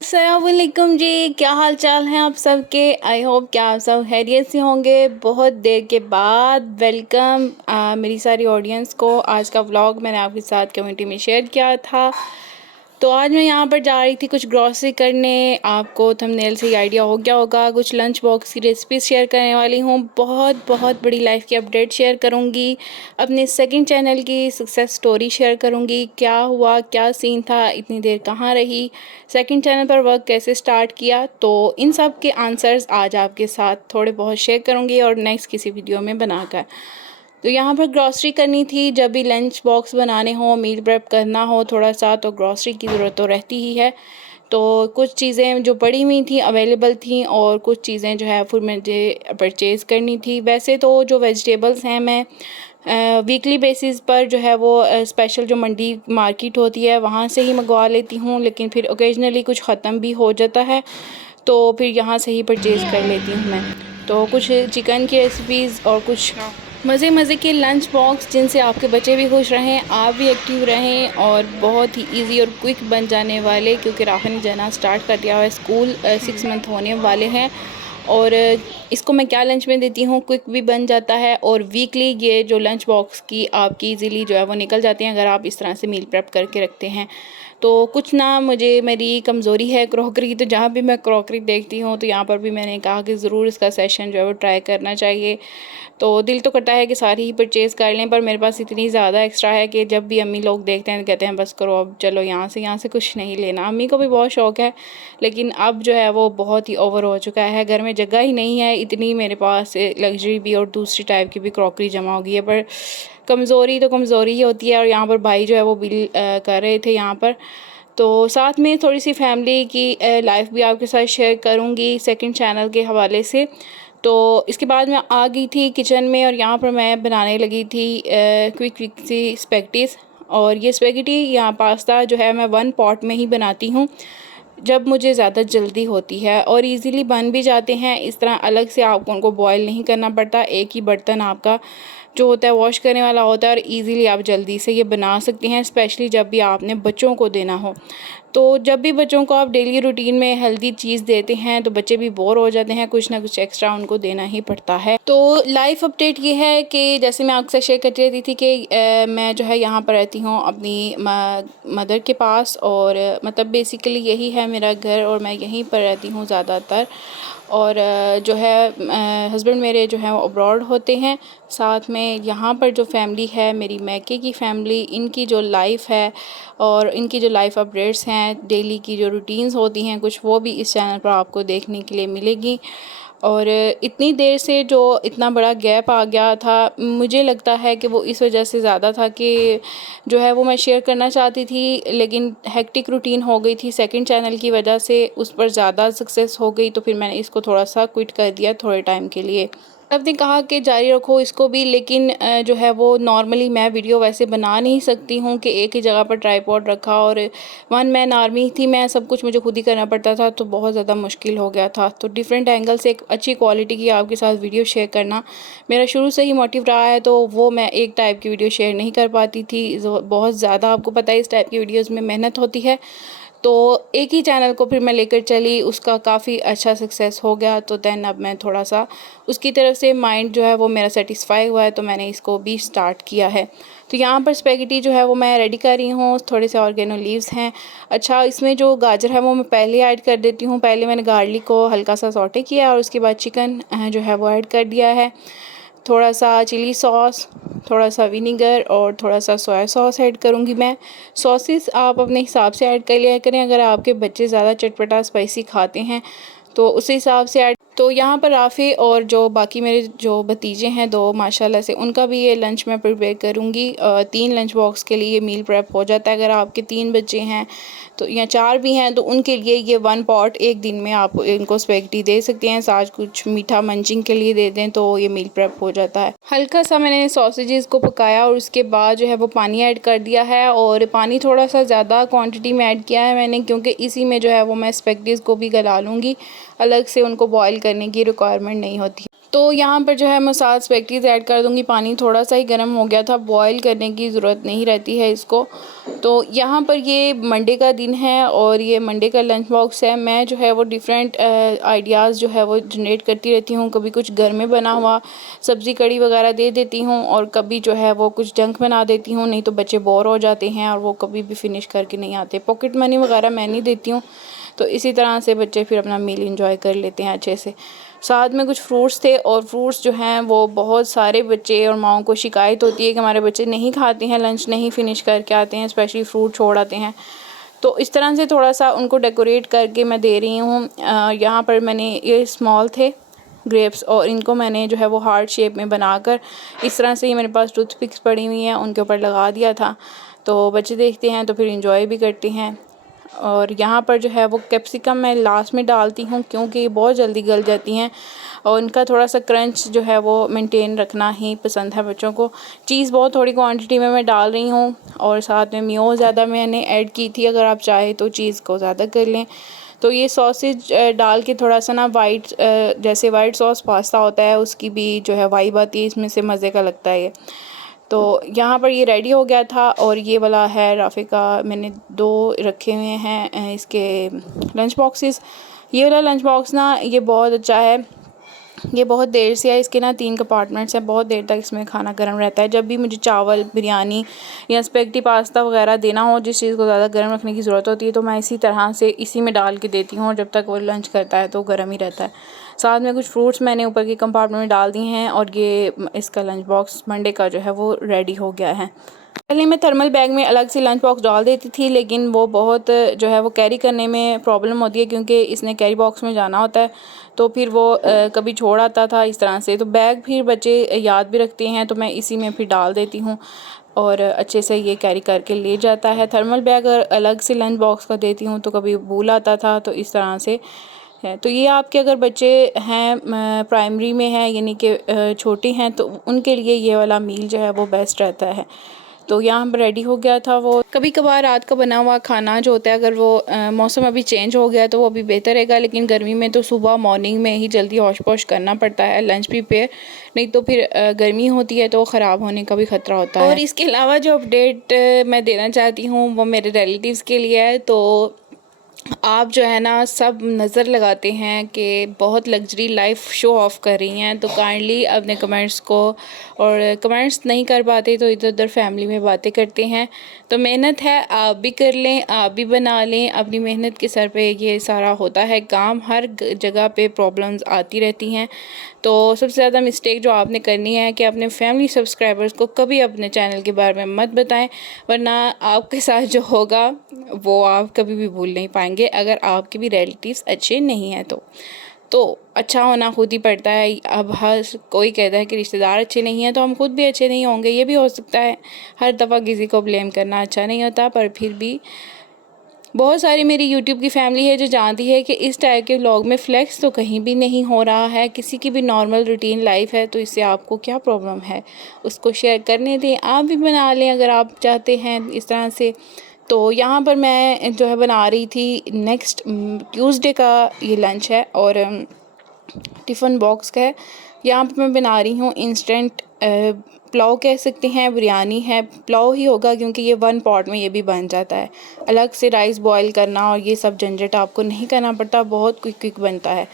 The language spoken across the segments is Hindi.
अस्सलामुअलैकुम जी, क्या हाल चाल हैं आप सबके। आई होप कि आप सब खैरियत से होंगे। बहुत देर के बाद वेलकम मेरी सारी ऑडियंस को। आज का व्लॉग मैंने आपके साथ कम्युनिटी में शेयर किया था। तो आज मैं यहाँ पर जा रही थी कुछ ग्रॉसरी करने। आपको थंबनेल से ही आइडिया हो गया होगा। कुछ लंच बॉक्स की रेसिपी शेयर करने वाली हूँ। बहुत बहुत बड़ी लाइफ की अपडेट शेयर करूँगी। अपने सेकंड चैनल की सक्सेस स्टोरी शेयर करूँगी। क्या हुआ, क्या सीन था, इतनी देर कहाँ रही, सेकंड चैनल पर वर्क कैसे स्टार्ट किया। तो इन सब के आंसर्स आज आपके साथ थोड़े बहुत शेयर करूँगी और नेक्स्ट किसी वीडियो में बनाकर। तो यहाँ पर ग्रॉसरी करनी थी। जब भी लंच बॉक्स बनाने हो, मील प्रेप करना हो थोड़ा सा, तो ग्रॉसरी की ज़रूरत तो रहती ही है। तो कुछ चीज़ें जो पड़ी हुई थी अवेलेबल थी और कुछ चीज़ें जो है फिर मुझे परचेज़ करनी थी। वैसे तो जो वेजिटेबल्स हैं मैं वीकली बेसिस पर जो है वो स्पेशल जो मंडी मार्केट होती है वहाँ से ही मंगवा लेती हूँ, लेकिन फिर ओकेजनली कुछ ख़त्म भी हो जाता है तो फिर यहाँ से ही परचेज़ कर लेती हूँ मैं। तो कुछ चिकन की रेसिपीज़ और कुछ मज़े मज़े के लंच बॉक्स जिनसे आपके बच्चे भी खुश रहें, आप भी एक्टिव रहें और बहुत ही इजी और क्विक बन जाने वाले, क्योंकि राखा ने जाना स्टार्ट कर दिया है स्कूल। 6 मंथ होने वाले हैं और इसको मैं क्या लंच में देती हूँ, क्विक भी बन जाता है और वीकली ये जो लंच बॉक्स की आपकी इजीली जो है वो निकल जाती हैं अगर आप इस तरह से मील प्रेप करके रखते हैं। तो कुछ ना, मुझे मेरी कमज़ोरी है क्रॉकरी, तो जहाँ भी मैं क्रॉकरी देखती हूँ तो यहाँ पर भी मैंने कहा कि ज़रूर इसका सेशन जो है वो ट्राई करना चाहिए। तो दिल तो करता है कि सारी ही परचेज़ कर लें, पर मेरे पास इतनी ज़्यादा एक्स्ट्रा है कि जब भी अम्मी लोग देखते हैं कहते हैं बस करो अब चलो यहाँ से कुछ नहीं लेना। अम्मी को भी बहुत शौक़ है, लेकिन अब जो है वो बहुत ही ओवर हो चुका है। घर में जगह ही नहीं है इतनी, मेरे पास लग्जरी भी और दूसरी टाइप की भी क्रॉकरी जमा हो गई है। पर कमज़ोरी तो कमज़ोरी ही होती है। और यहाँ पर भाई जो है वो बिल कर रहे थे यहाँ पर। तो साथ में थोड़ी सी फैमिली की लाइफ भी आपके साथ शेयर करूँगी सेकंड चैनल के हवाले से। तो इसके बाद मैं आ गई थी किचन में और यहाँ पर मैं बनाने लगी थी क्विक क्विक सी स्पेगेटीज़। और ये स्पेगेटी या पास्ता जो है मैं 1 पॉट में ही बनाती हूँ जब मुझे ज़्यादा जल्दी होती है, और इजीली बन भी जाते हैं। इस तरह अलग से आपको उनको बॉईल नहीं करना पड़ता। एक ही बर्तन आपका जो होता है वॉश करने वाला होता है और इजीली आप जल्दी से ये बना सकते हैं, स्पेशली जब भी आपने बच्चों को देना हो। तो जब भी बच्चों को आप डेली रूटीन में हेल्दी चीज़ देते हैं तो बच्चे भी बोर हो जाते हैं, कुछ ना कुछ एक्स्ट्रा उनको देना ही पड़ता है। तो लाइफ अपडेट ये है कि जैसे मैं आपसे शेयर करती रहती थी कि मैं जो है यहाँ पर रहती हूँ अपनी मदर के पास, और मतलब बेसिकली यही है मेरा घर और मैं यहीं पर रहती हूँ ज़्यादातर। और जो है हस्बैंड मेरे जो हैं वो अब्रॉड होते हैं। साथ में यहाँ पर जो फैमिली है मेरी मैके की फैमिली, इनकी जो लाइफ है और इनकी जो लाइफ अपडेट्स हैं, डेली की जो रूटीन्स होती हैं कुछ, वो भी इस चैनल पर आपको देखने के लिए मिलेगी। और इतनी देर से जो इतना बड़ा गैप आ गया था, मुझे लगता है कि वो इस वजह से ज़्यादा था कि जो है वो मैं शेयर करना चाहती थी, लेकिन हेक्टिक रूटीन हो गई थी सेकंड चैनल की वजह से, उस पर ज़्यादा सक्सेस हो गई। तो फिर मैंने इसको थोड़ा सा क्विट कर दिया थोड़े टाइम के लिए। सबने कहा कि जारी रखो इसको भी, लेकिन जो है वो नॉर्मली मैं वीडियो वैसे बना नहीं सकती हूँ कि एक ही जगह पर ट्राईपॉड रखा और 1 मैन आर्मी थी मैं, सब कुछ मुझे खुद ही करना पड़ता था, तो बहुत ज़्यादा मुश्किल हो गया था। तो डिफरेंट एंगल से एक अच्छी क्वालिटी की आपके साथ वीडियो शेयर करना मेरा शुरू से ही मोटिव रहा है, तो वो मैं एक टाइप की वीडियो शेयर नहीं कर पाती थी। बहुत ज़्यादा आपको पता है इस टाइप की वीडियोज़ में मेहनत होती है। तो एक ही चैनल को फिर मैं लेकर चली, उसका काफ़ी अच्छा सक्सेस हो गया। तो दैन अब मैं थोड़ा सा उसकी तरफ से माइंड जो है वो मेरा सेटिस्फाई हुआ है, तो मैंने इसको भी स्टार्ट किया है। तो यहाँ पर स्पेगेटी जो है वो मैं रेडी कर रही हूँ। थोड़े से ऑर्गेनो लीव्स हैं। अच्छा, इसमें जो गाजर है वो मैं पहले ऐड कर देती हूँ। पहले मैंने गार्लिक को हल्का सा सौटे किया और उसके बाद चिकन जो है वो ऐड कर दिया है। थोड़ा सा चिली सॉस, थोड़ा सा विनीगर और थोड़ा सा सोया सॉस ऐड करूँगी मैं। सॉसेस आप अपने हिसाब से ऐड कर लिया करें, अगर आपके बच्चे ज़्यादा चटपटा स्पाइसी खाते हैं तो उस हिसाब से ऐड। तो यहाँ पर राफ़ी और जो बाकी मेरे जो भतीजे हैं 2 माशाल्लाह से, उनका भी ये लंच मैं प्रिपेयर करूँगी। 3 लंच बॉक्स के लिए मील प्रेप हो जाता है। अगर आपके 3 बच्चे हैं तो या 4 भी हैं तो उनके लिए ये 1 पॉट एक दिन में आप इनको स्पेगेटी दे सकते हैं। साथ कुछ मीठा मंचिंग के लिए दे दें तो ये मील प्रेप हो जाता है। हल्का सा मैंने सॉसेजेस को पकाया और उसके बाद जो है वो पानी ऐड कर दिया है, और पानी थोड़ा सा ज़्यादा क्वांटिटी में ऐड किया है मैंने, क्योंकि इसी में जो है वो मैं स्पेगेटीज़ को भी गला लूँगी, अलग से उनको बॉईल करने की रिक्वायरमेंट नहीं होती। तो यहाँ पर जो है मैं साथ स्पैगेटीज़ ऐड कर दूँगी। पानी थोड़ा सा ही गर्म हो गया था, बॉयल करने की ज़रूरत नहीं रहती है इसको। तो यहाँ पर ये मंडे का दिन है और ये मंडे का लंच बॉक्स है। मैं जो है वो डिफरेंट आइडियाज़ जो है वो जनरेट करती रहती हूँ। कभी कुछ घर में बना हुआ सब्ज़ी कड़ी वगैरह दे देती हूँ और कभी जो है वो कुछ जंक बना देती हूँ, नहीं तो बच्चे बोर हो जाते हैं और वो कभी भी फिनिश करके नहीं आते। पॉकेट मनी वगैरह मैं नहीं देती हूँ, तो इसी तरह से बच्चे फिर अपना मील इंजॉय कर लेते हैं अच्छे से। साथ में कुछ फ्रूट्स थे और फ्रूट्स जो हैं वो बहुत सारे बच्चे और माओं को शिकायत होती है कि हमारे बच्चे नहीं खाते हैं, लंच नहीं फिनिश करके आते हैं, स्पेशली फ्रूट छोड़ आते हैं। तो इस तरह से थोड़ा सा उनको डेकोरेट करके मैं दे रही हूँ। यहाँ पर मैंने ये स्मॉल थे ग्रेप्स और इनको मैंने जो है वो हार्ट शेप में बनाकर इस तरह से, ये मेरे पास टूथपिक्स पड़ी हुई हैं उनके ऊपर लगा दिया था। तो बच्चे देखते हैं तो फिर इंजॉय भी करते हैं। और यहाँ पर जो है वो कैप्सिकम मैं लास्ट में डालती हूँ क्योंकि ये बहुत जल्दी गल जाती हैं और इनका थोड़ा सा क्रंच जो है वो मेंटेन रखना ही पसंद है बच्चों को। चीज़ बहुत थोड़ी क्वांटिटी में मैं डाल रही हूँ और साथ में मियो ज़्यादा मैंने ऐड की थी, अगर आप चाहें तो चीज़ को ज़्यादा कर लें। तो ये सॉसेज डाल के थोड़ा सा ना वाइट, जैसे वाइट सॉस पास्ता होता है उसकी भी जो है वाइब आती है, इसमें से मज़े का लगता है ये। तो यहाँ पर ये रेडी हो गया था और ये वाला है राफ़े का, मैंने 2 रखे हुए हैं इसके लंच बॉक्सेस। ये वाला लंच बॉक्स ना ये बहुत अच्छा है, ये बहुत देर से है, इसके ना 3 कंपार्टमेंट्स हैं, बहुत देर तक इसमें खाना गर्म रहता है। जब भी मुझे चावल, बिरयानी या स्पेगेटी पास्ता वगैरह देना हो, जिस चीज़ को ज़्यादा गर्म रखने की ज़रूरत होती है, तो मैं इसी तरह से इसी में डाल के देती हूँ और जब तक वो लंच करता है तो गर्म ही रहता है। साथ में कुछ फ्रूट्स मैंने ऊपर के कंपार्टमेंट में डाल दिए हैं और ये इसका लंच बॉक्स मंडे का जो है वो रेडी हो गया है। पहले मैं थर्मल बैग में अलग से लंच बॉक्स डाल देती थी, लेकिन वो बहुत जो है वो कैरी करने में प्रॉब्लम होती है क्योंकि इसने कैरी बॉक्स में जाना होता है, तो फिर वो कभी छोड़ आता था इस तरह से। तो बैग फिर बच्चे याद भी रखते हैं, तो मैं इसी में फिर डाल देती हूँ और अच्छे से ये कैरी करके ले जाता है। थर्मल बैग अगर अलग से लंच बॉक्स का देती हूँ तो कभी भूल आता था, तो इस तरह से है। तो ये आपके अगर बच्चे हैं प्राइमरी में हैं यानी कि छोटे हैं, तो उनके लिए ये वाला मील जो है वो बेस्ट रहता है। तो यहाँ पर रेडी हो गया था वो। कभी कभार रात का बना हुआ खाना जो होता है, अगर वो मौसम अभी चेंज हो गया तो वो अभी बेहतर रहेगा, लेकिन गर्मी में तो सुबह मॉर्निंग में ही जल्दी हौश पौश करना पड़ता है लंच प्रिपेयर, नहीं तो फिर गर्मी होती है तो ख़राब होने का भी ख़तरा होता है। और इसके अलावा जो अपडेट मैं देना चाहती हूँ वो मेरे रिलेटिव्स के लिए है। तो आप जो है ना सब नज़र लगाते हैं कि बहुत लग्जरी लाइफ शो ऑफ़ कर रही हैं, तो काइंडली अपने कमेंट्स को, और कमेंट्स नहीं कर पाते तो इधर उधर फैमिली में बातें करते हैं। तो मेहनत है, आप भी कर लें, आप भी बना लें, अपनी मेहनत के सर पे ये सारा होता है काम। हर जगह पे प्रॉब्लम्स आती रहती हैं। तो सबसे ज़्यादा मिस्टेक जो आपने करनी है कि अपने फैमिली सब्सक्राइबर्स को कभी अपने चैनल के बारे में मत बताएं, वरना आपके साथ जो होगा वो आप कभी भी भूल नहीं पाएंगे, अगर आपके भी रिलेटिव्स अच्छे नहीं हैं तो अच्छा होना खुद ही पड़ता है। अब हर कोई कहता है कि रिश्तेदार अच्छे नहीं हैं, तो हम खुद भी अच्छे नहीं होंगे, ये भी हो सकता है। हर दफ़ा किसी को ब्लेम करना अच्छा नहीं होता, पर फिर भी बहुत सारी मेरी यूट्यूब की फैमिली है जो जानती है कि इस टाइप के व्लॉग में फ्लेक्स तो कहीं भी नहीं हो रहा है, किसी की भी नॉर्मल रूटीन लाइफ है, तो इससे आपको क्या प्रॉब्लम है, उसको शेयर करने दें, आप भी बना लें अगर आप चाहते हैं इस तरह से। तो यहाँ पर मैं जो है बना रही थी नेक्स्ट ट्यूसडे का ये लंच है और टिफ़िन बॉक्स का है। यहाँ पर मैं बना रही हूँ इंस्टेंट पुलाव कह सकते हैं, बिरयानी है, पुलाव ही होगा क्योंकि ये 1 पॉट में ये भी बन जाता है। अलग से राइस बॉईल करना और ये सब झंझट आपको नहीं करना पड़ता, बहुत क्विक बनता है।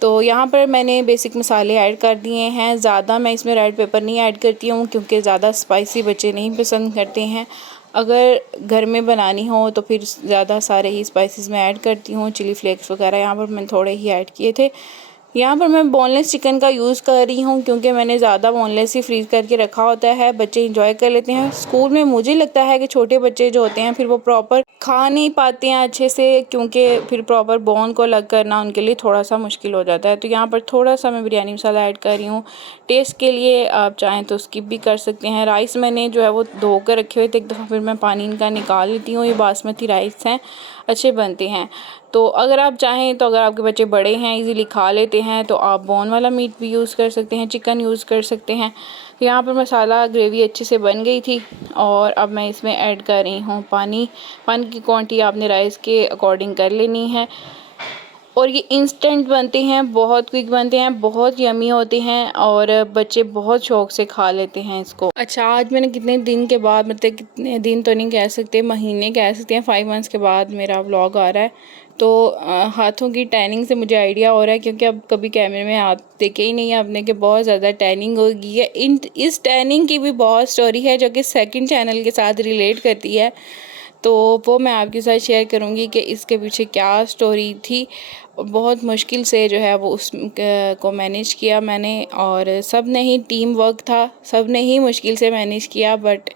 तो यहाँ पर मैंने बेसिक मसाले ऐड कर दिए हैं। ज़्यादा मैं इसमें रेड पेपर नहीं ऐड करती हूँ क्योंकि ज़्यादा स्पाइसी बच्चे नहीं पसंद करते हैं। अगर घर में बनानी हो तो फिर ज़्यादा सारे ही स्पाइसेस मैं ऐड करती हूँ, चिली फ्लेक्स वगैरह यहाँ पर मैंने थोड़े ही ऐड किए थे। यहाँ पर मैं बोनलेस चिकन का यूज़ कर रही हूँ क्योंकि मैंने ज़्यादा बोनलेस ही फ्रीज़ करके रखा होता है, बच्चे इंजॉय कर लेते हैं। स्कूल में मुझे लगता है कि छोटे बच्चे जो होते हैं फिर वो प्रॉपर खा नहीं पाते हैं अच्छे से, क्योंकि फिर प्रॉपर बोन को अलग करना उनके लिए थोड़ा सा मुश्किल हो जाता है। तो यहाँ पर थोड़ा सा मैं बिरयानी मसाला ऐड कर रही हूँ टेस्ट के लिए, आप चाहें तो स्किप भी कर सकते हैं। राइस मैंने जो है वो धो कर रखे हुए थे एक दफ़ा, फिर मैं पानी इनका निकाल लेती हूँ। ये बासमती राइस हैं, अच्छे बनते हैं। तो अगर आप चाहें तो अगर आपके बच्चे बड़े हैं, इजीली खा लेते हैं, तो आप बोन वाला मीट भी यूज़ कर सकते हैं, चिकन यूज़ कर सकते हैं। यहाँ पर मसाला ग्रेवी अच्छे से बन गई थी और अब मैं इसमें ऐड कर रही हूँ पानी। पानी की क्वांटिटी आपने राइस के अकॉर्डिंग कर लेनी है। और ये इंस्टेंट बनते हैं, बहुत क्विक बनते हैं, बहुत यमी होते हैं और बच्चे बहुत शौक़ से खा लेते हैं इसको। अच्छा, आज मैंने कितने दिन के बाद, मतलब कितने दिन तो नहीं कह सकते, महीने कह सकते हैं, 5 मंथ्स के बाद मेरा व्लॉग आ रहा है। तो हाथों की टैनिंग से मुझे आइडिया हो रहा है, क्योंकि अब कभी कैमरे में हाथ देखे ही नहीं है आपने कि बहुत ज़्यादा टैनिंग हो गई है। इस टैनिंग की भी बहुत स्टोरी है जो कि सेकंड चैनल के साथ रिलेट करती है, तो वो मैं आपके साथ शेयर करूँगी कि इसके पीछे क्या स्टोरी थी। बहुत मुश्किल से जो है वो उस को मैनेज किया मैंने, और सब ने ही टीम वर्क था, सब ने ही मुश्किल से मैनेज किया, बट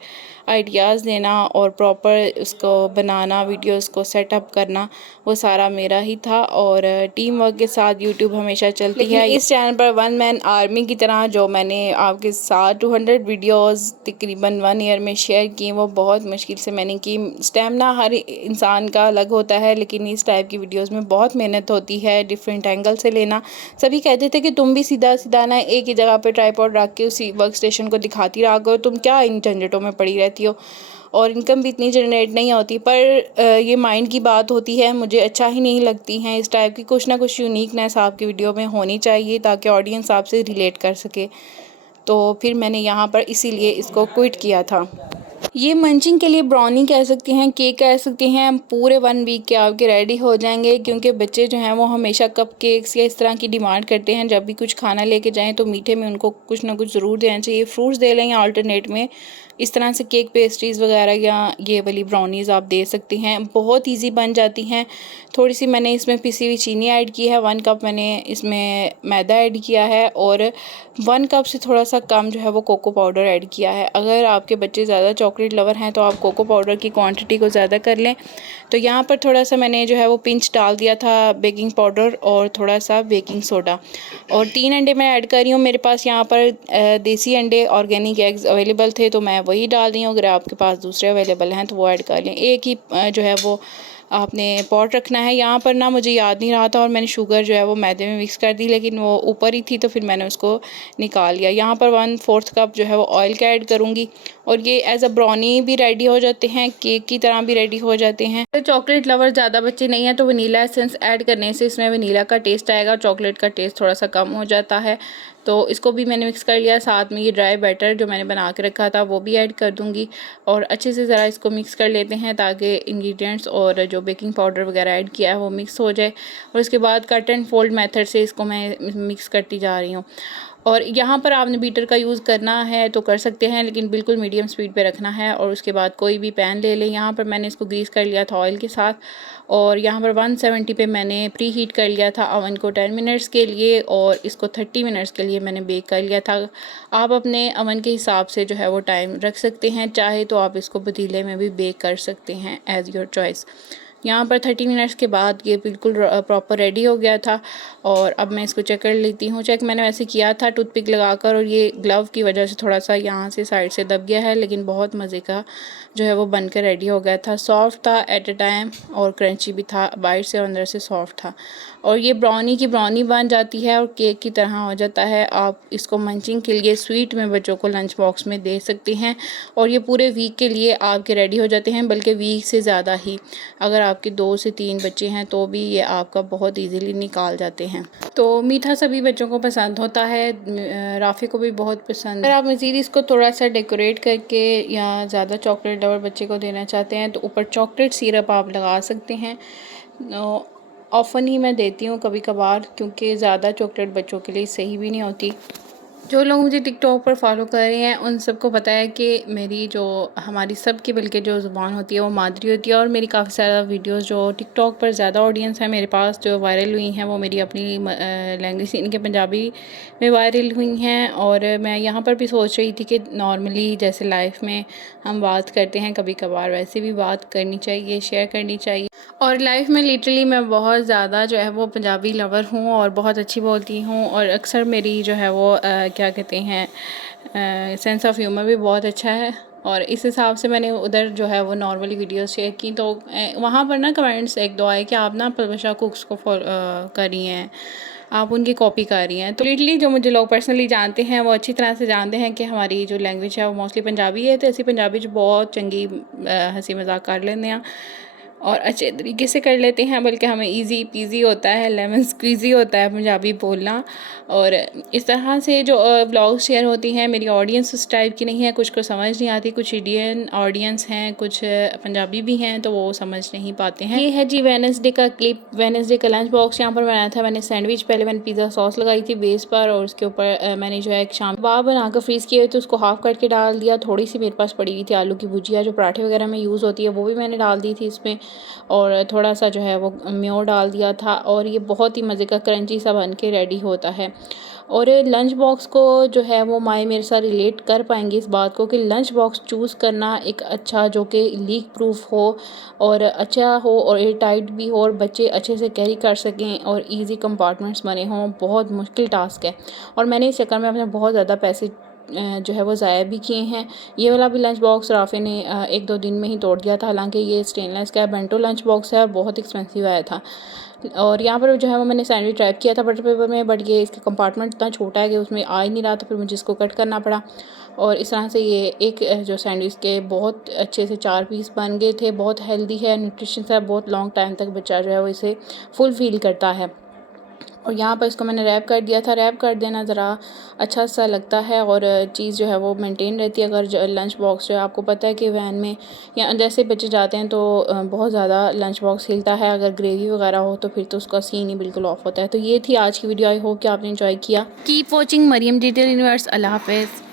आइडियाज़ देना और प्रॉपर उसको बनाना, वीडियोस को सेटअप करना, वो सारा मेरा ही था। और टीम वर्क के साथ यूट्यूब हमेशा चलती है। इस चैनल पर वन मैन आर्मी की तरह जो मैंने आपके साथ 200 वीडियोस तकरीबन 1 ईयर में शेयर की, वो बहुत मुश्किल से मैंने की। स्टेमिना हर इंसान का अलग होता है, लेकिन इस टाइप की वीडियोस में बहुत मेहनत होती है, डिफरेंट एंगल से लेना। सभी कहते थे कि तुम भी सीधा सीधा ना एक ही जगह पे ट्राइपॉड रख के उसी वर्क स्टेशन को दिखाती रहा करो, तुम क्या इन झंझटों में पड़ी रहती हो, और इनकम भी इतनी जनरेट नहीं होती। पर ये माइंड की बात होती है, मुझे अच्छा ही नहीं लगती हैं इस टाइप की। कुछ ना कुछ यूनिकनेस आपकी वीडियो में होनी चाहिए ताकि ऑडियंस आपसे रिलेट कर सके। तो फिर मैंने यहाँ पर इसीलिए इसको क्विट किया था। ये मंचिंग के लिए ब्राउनी कह सकते हैं, केक कह सकते हैं, पूरे 1 वीक के आपके रेडी हो जाएंगे, क्योंकि बच्चे जो हैं वो हमेशा कप केक्स या इस तरह की डिमांड करते हैं। जब भी कुछ खाना लेके जाएं तो मीठे में उनको कुछ ना कुछ ज़रूर देना चाहिए। फ्रूट्स दे लें या अल्टरनेट में इस तरह से केक पेस्ट्रीज़ वगैरह या ये वाली ब्राउनीज़ आप दे सकते हैं, बहुत ईजी बन जाती हैं। थोड़ी सी मैंने इसमें पिसी हुई चीनी ऐड की है, 1 कप मैंने इसमें मैदा ऐड किया है, और 1 कप से थोड़ा सा कम जो है वो कोको पाउडर ऐड किया है। अगर आपके बच्चे ज़्यादा चॉकलेट लवर हैं तो आप कोको पाउडर की क्वांटिटी को ज़्यादा कर लें। तो यहाँ पर थोड़ा सा मैंने जो है वो पिंच डाल दिया था बेकिंग पाउडर और थोड़ा सा बेकिंग सोडा, और 3 अंडे मैं ऐड कर रही हूँ। मेरे पास यहाँ पर देसी अंडे ऑर्गेनिक एग्स अवेलेबल थे तो मैं वही डाल रही हूँ। अगर आपके पास दूसरे अवेलेबल हैं तो वो ऐड कर लें। एक ही जो है वो आपने पॉट रखना है। यहाँ पर ना मुझे याद नहीं रहा था और मैंने शुगर जो है वो मैदे में मिक्स कर दी, लेकिन वो ऊपर ही थी तो फिर मैंने उसको निकाल लिया। यहाँ पर 1/4 कप जो है वो ऑयल का ऐड करूँगी, और ये एज अ ब्राउनी भी रेडी हो जाते हैं, केक की तरह भी रेडी हो जाते हैं। तो चॉकलेट लवर ज़्यादा बच्चे नहीं हैं तो वनीला एसेंस ऐड करने से इसमें वनीला का टेस्ट आएगा, चॉकलेट का टेस्ट थोड़ा सा कम हो जाता है। तो इसको भी मैंने मिक्स कर लिया। साथ में ये ड्राई बैटर जो मैंने बना के रखा था वो भी ऐड कर दूँगी, और अच्छे से ज़रा इसको मिक्स कर लेते हैं ताकि इंग्रेडिएंट्स और जो बेकिंग पाउडर वगैरह ऐड किया है वो मिक्स हो जाए। और उसके बाद कट एंड फोल्ड मेथड से इसको मैं मिक्स करती जा रही हूँ। और यहाँ पर आपने बीटर का यूज़ करना है तो कर सकते हैं, लेकिन बिल्कुल मीडियम स्पीड पे रखना है। और उसके बाद कोई भी पैन ले लें। यहाँ पर मैंने इसको ग्रीस कर लिया था ऑयल के साथ, और यहाँ पर 170 पे मैंने प्री हीट कर लिया था ओवन को 10 मिनट्स के लिए, और इसको 30 मिनट्स के लिए मैंने बेक कर लिया था। आप अपने ओवन के हिसाब से जो है वो टाइम रख सकते हैं, चाहे तो आप इसको पतीले में भी बेक कर सकते हैं, एज़ योर चॉइस। यहाँ पर 30 मिनट्स के बाद ये बिल्कुल प्रॉपर रेडी हो गया था, और अब मैं इसको चेक कर लेती हूँ। चेक मैंने वैसे किया था टूथपिक लगाकर, और ये ग्लव की वजह से थोड़ा सा यहाँ से साइड से दब गया है, लेकिन बहुत मज़े का जो है वो बनकर रेडी हो गया था। सॉफ्ट था एट अ टाइम और क्रंची भी था, बाहर से और अंदर से सॉफ्ट था। और ये ब्राउनी की ब्राउनी बन जाती है और केक की तरह हो जाता है। आप इसको मंचिंग के लिए स्वीट में बच्चों को लंच बॉक्स में दे सकते हैं, और ये पूरे वीक के लिए आपके रेडी हो जाते हैं, बल्कि वीक से ज़्यादा ही। अगर आपके 2 से 3 बच्चे हैं तो भी ये आपका बहुत ईजीली निकाल जाते हैं। तो मीठा सभी बच्चों को पसंद होता है, राफ़ी को भी बहुत पसंद। अगर आप मज़ीद इसको थोड़ा सा डेकोरेट करके या ज़्यादा चॉकलेट लवर बच्चे को देना चाहते हैं तो ऊपर चॉकलेट सिरप आप लगा सकते हैं। ऑफ़न ही मैं देती हूँ कभी कभार, क्योंकि ज़्यादा चॉकलेट बच्चों के लिए सही भी नहीं होती। जो लोग मुझे टिकटॉक पर फॉलो कर रहे हैं उन सबको पता है कि मेरी जो हमारी सबकी बल्कि जो ज़ुबान होती है वो मादरी होती है, और मेरी काफ़ी ज़्यादा वीडियोस जो टिकटॉक पर ज़्यादा ऑडियंस है मेरे पास जो वायरल हुई हैं वो मेरी अपनी लैंग्वेज इनके पंजाबी में वायरल हुई हैं। और मैं यहाँ पर भी सोच रही थी कि नॉर्मली जैसे लाइफ में हम बात करते हैं कभी कभार वैसे भी बात करनी चाहिए, शेयर करनी चाहिए। और लाइफ में लिटरली मैं बहुत ज़्यादा जो है वो पंजाबी लवर हूँ और बहुत अच्छी बोलती हूँ, और अक्सर मेरी जो है वो क्या कहते हैं सेंस ऑफ ह्यूमर भी बहुत अच्छा है। और इस हिसाब से मैंने उधर जो है वो नॉर्मली वीडियोस शेयर की, तो वहाँ पर ना कमेंट्स 1-2 आए कि आप ना पलवशा कुक्स को कर रही हैं, आप उनकी कॉपी कर रही हैं। तो लिटरली जो मुझे लोग पर्सनली जानते हैं वो अच्छी तरह से जानते हैं कि हमारी जो लैंग्वेज है वो मोस्टली पंजाबी है, तो ऐसी पंजाबी जो बहुत चंगी हंसी मजाक कर लेंगे हैं। और अच्छे तरीके से कर लेते हैं, बल्कि हमें इजी पीजी होता है, लेमन स्क्वीज़ी होता है पंजाबी बोलना। और इस तरह से जो व्लॉग शेयर होती हैं, मेरी ऑडियंस उस टाइप की नहीं है, कुछ को समझ नहीं आती, कुछ इंडियन ऑडियंस हैं, कुछ पंजाबी भी हैं, तो वो समझ नहीं पाते हैं। ये है जी वेडनेसडे का क्लिप, वेडनेसडे का लंच बॉक्स यहाँ पर बनाया था मैंने सैंडविच। पहले मैंने पिज़्ज़ा सॉस लगाई थी बेस पर, और उसके ऊपर मैंने जो है एक शाम कबाब बनाकर फ्रीज़ किए हुए थे, उसको हाफ़ करके डाल दिया। थोड़ी सी मेरे पास पड़ी हुई थी आलू की भुजिया, जो पराठे वगैरह में यूज़ होती है, वो भी मैंने डाल दी थी इसमें, और थोड़ा सा जो है वो म्यो डाल दिया था। और ये बहुत ही मज़े का क्रंची सा बन के रेडी होता है। और लंच बॉक्स को जो है वो माए मेरे साथ रिलेट कर पाएंगे इस बात को कि लंच बॉक्स चूज़ करना एक अच्छा, जो कि लीक प्रूफ हो और अच्छा हो और एयर टाइट भी हो और बच्चे अच्छे से कैरी कर सकें और इजी कंपार्टमेंट्स बने हों, बहुत मुश्किल टास्क है। और मैंने इस चक्कर में अपने बहुत ज़्यादा पैसे जो है वो ज़ाया भी किए हैं। ये वाला भी लंच बॉक्स राफ़े ने 1-2 दिन में ही तोड़ दिया था। हालांकि ये स्टेनलेस का बेंटो लंच बॉक्स है और बहुत एक्सपेंसिव आया था। और यहाँ पर जो है वो मैंने सैंडविच रैप किया था बटर पेपर में, बट ये इसका कंपार्टमेंट इतना छोटा है कि उसमें आ ही नहीं रहा, तो फिर मुझे इसको कट करना पड़ा। और इस तरह से ये एक जो सैंडविच के बहुत अच्छे से 4 पीस बन गए थे। बहुत हेल्दी है, न्यूट्रिशियस है, बहुत लॉन्ग टाइम तक बच्चा जो है वो इसे फुल फील करता है। और यहाँ पर इसको मैंने रैप कर दिया था। रैप कर देना ज़रा अच्छा सा लगता है और चीज़ जो है वो मेंटेन रहती है। अगर लंच बॉक्स जो है, आपको पता है कि वैन में या जैसे बच्चे जाते हैं तो बहुत ज़्यादा लंच बॉक्स हिलता है, अगर ग्रेवी वगैरह हो तो फिर तो उसका सीन ही बिल्कुल ऑफ होता है। तो ये थी आज की वीडियो, आई होप कि आपने इन्जॉय किया। Keep watching Mariam detail universe. अल्लाह हाफ़िज़।